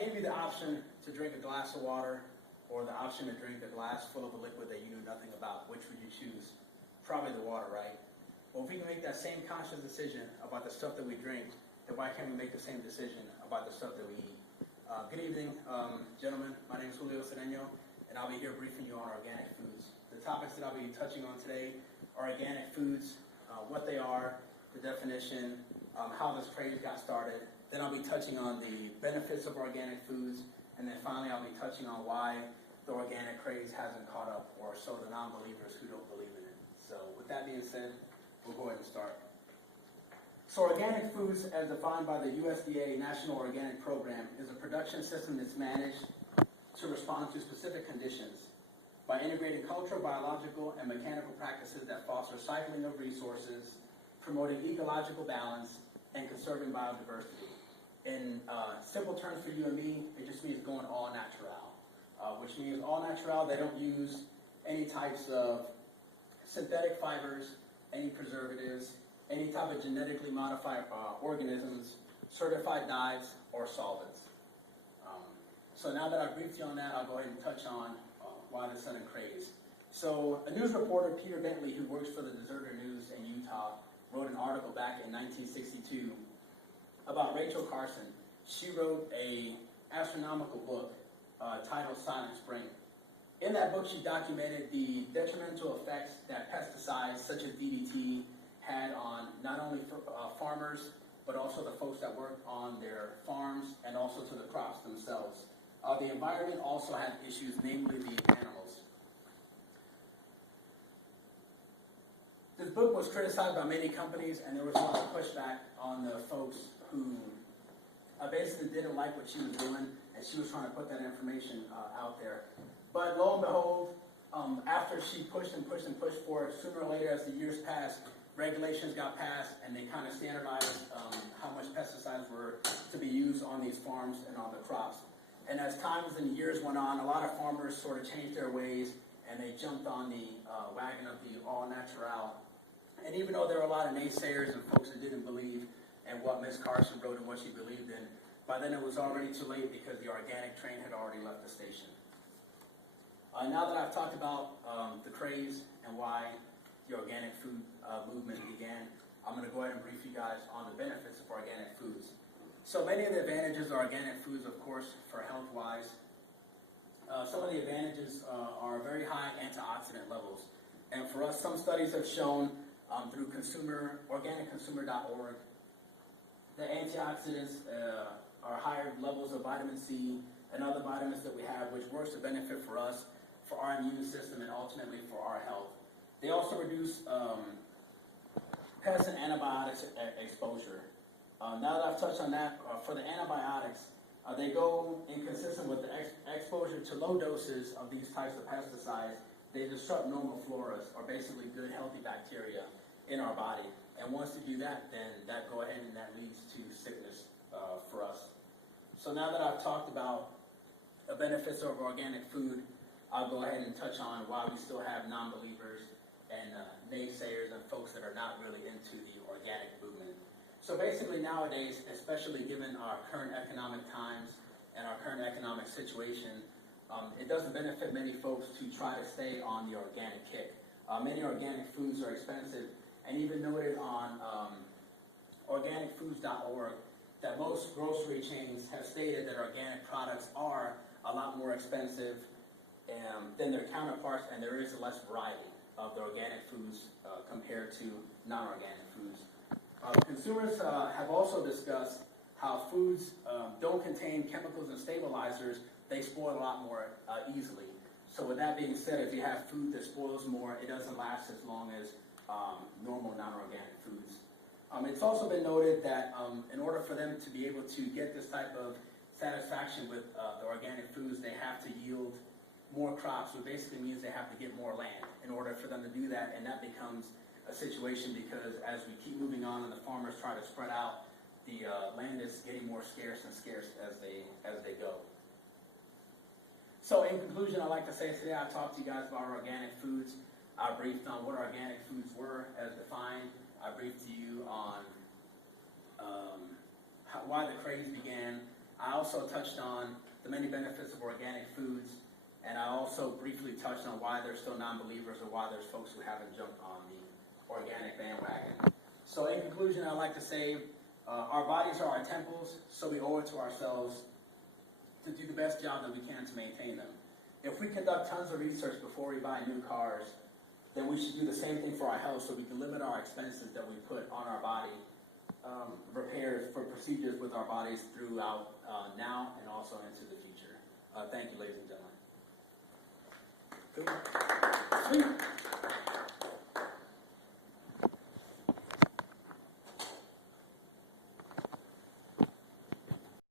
gave you the option to drink a glass of water or the option to drink a glass full of a liquid that you knew nothing about, which would you choose? Probably the water, right? Well, if we can make that same conscious decision about the stuff that we drink, then why can't we make the same decision about the stuff that we eat? Good evening, gentlemen. My name is Julio Cedeno, and I'll be here briefing you on organic foods. The topics that I'll be touching on today are organic foods, what they are, the definition, how this craze got started. Then I'll be touching on the benefits of organic foods, and then finally I'll be touching on why the organic craze hasn't caught up, or so the non-believers who don't believe in it. So with that being said, we'll go ahead and start. So organic foods, as defined by the USDA National Organic Program, is a production system that's managed to respond to specific conditions by integrating cultural, biological, and mechanical practices that foster cycling of resources, promoting ecological balance, and conserving biodiversity. In simple terms for you and me, it just means going all natural, which means all natural. They don't use any types of synthetic fibers, any preservatives, any type of genetically modified organisms, certified dyes, or solvents. So now that I've briefed you on that, I'll go ahead and touch on why the sudden craze. So a news reporter, Peter Bentley, who works for the Deserter News in Utah, wrote an article back in 1962 about Rachel Carson. She wrote an astronomical book titled Silent Spring. In that book, she documented the detrimental effects that pesticides such as DDT had on not only farmers, but also the folks that work on their farms and also to the crops themselves. The environment also had issues, namely the animals. This book was criticized by many companies, and there was a lot of pushback on the folks who basically didn't like what she was doing, and she was trying to put that information out there. But lo and behold, after she pushed and pushed and pushed for it, sooner or later, as the years passed, regulations got passed, and they kind of standardized how much pesticides were to be used on these farms and on the crops. And as times and years went on, a lot of farmers sort of changed their ways, and they jumped on the wagon of the all-natural. And even though there were a lot of naysayers and folks that didn't believe in what Ms. Carson wrote and what she believed in, by then it was already too late because the organic train had already left the station. Now that I've talked about the craze and why the organic food movement began, I'm going to go ahead and brief you guys on the benefits of organic foods. So many of the advantages of organic foods, of course, for health-wise. Some of the advantages are very high antioxidant levels. And for us, some studies have shown through organicconsumer.org, the antioxidants are higher levels of vitamin C and other vitamins that we have, which works to benefit for us, for our immune system, and ultimately for our health. They also reduce pest and antibiotics exposure. Now that I've touched on that, for the antibiotics, they go inconsistent with the exposure to low doses of these types of pesticides. They disrupt normal floras, or basically good, healthy bacteria in our body. And once they do that, then that go ahead and that leads to sickness for us. So now that I've talked about the benefits of organic food, I'll go ahead and touch on why we still have non-believers and naysayers and folks that are not really into the organic movement. So basically nowadays, especially given our current economic times and our current economic situation, it doesn't benefit many folks to try to stay on the organic kick. Many organic foods are expensive, and even noted on organicfoods.org that most grocery chains have stated that organic products are a lot more expensive than their counterparts, and there is less variety of the organic foods compared to non-organic foods. Consumers have also discussed how foods don't contain chemicals and stabilizers. They spoil a lot more easily. So with that being said, if you have food that spoils more, it doesn't last as long as normal non-organic foods. It's also been noted that in order for them to be able to get this type of satisfaction with the organic foods, they have to yield more crops, which basically means they have to get more land in order for them to do that, and that becomes a situation because as we keep moving on and the farmers try to spread out, the land is getting more scarce and scarce as they go. So in conclusion, I'd like to say today I talked to you guys about organic foods. I briefed on what organic foods were as defined. I briefed to you on why the craze began. I also touched on the many benefits of organic foods, and I also briefly touched on why there's still non-believers or why there's folks who haven't jumped on the organic bandwagon. So in conclusion, I'd like to say our bodies are our temples, so we owe it to ourselves to do the best job that we can to maintain them. If we conduct tons of research before we buy new cars, then we should do the same thing for our health so we can limit our expenses that we put on our body, repairs for procedures with our bodies throughout now and also into the future. Thank you, ladies and gentlemen. Sweet.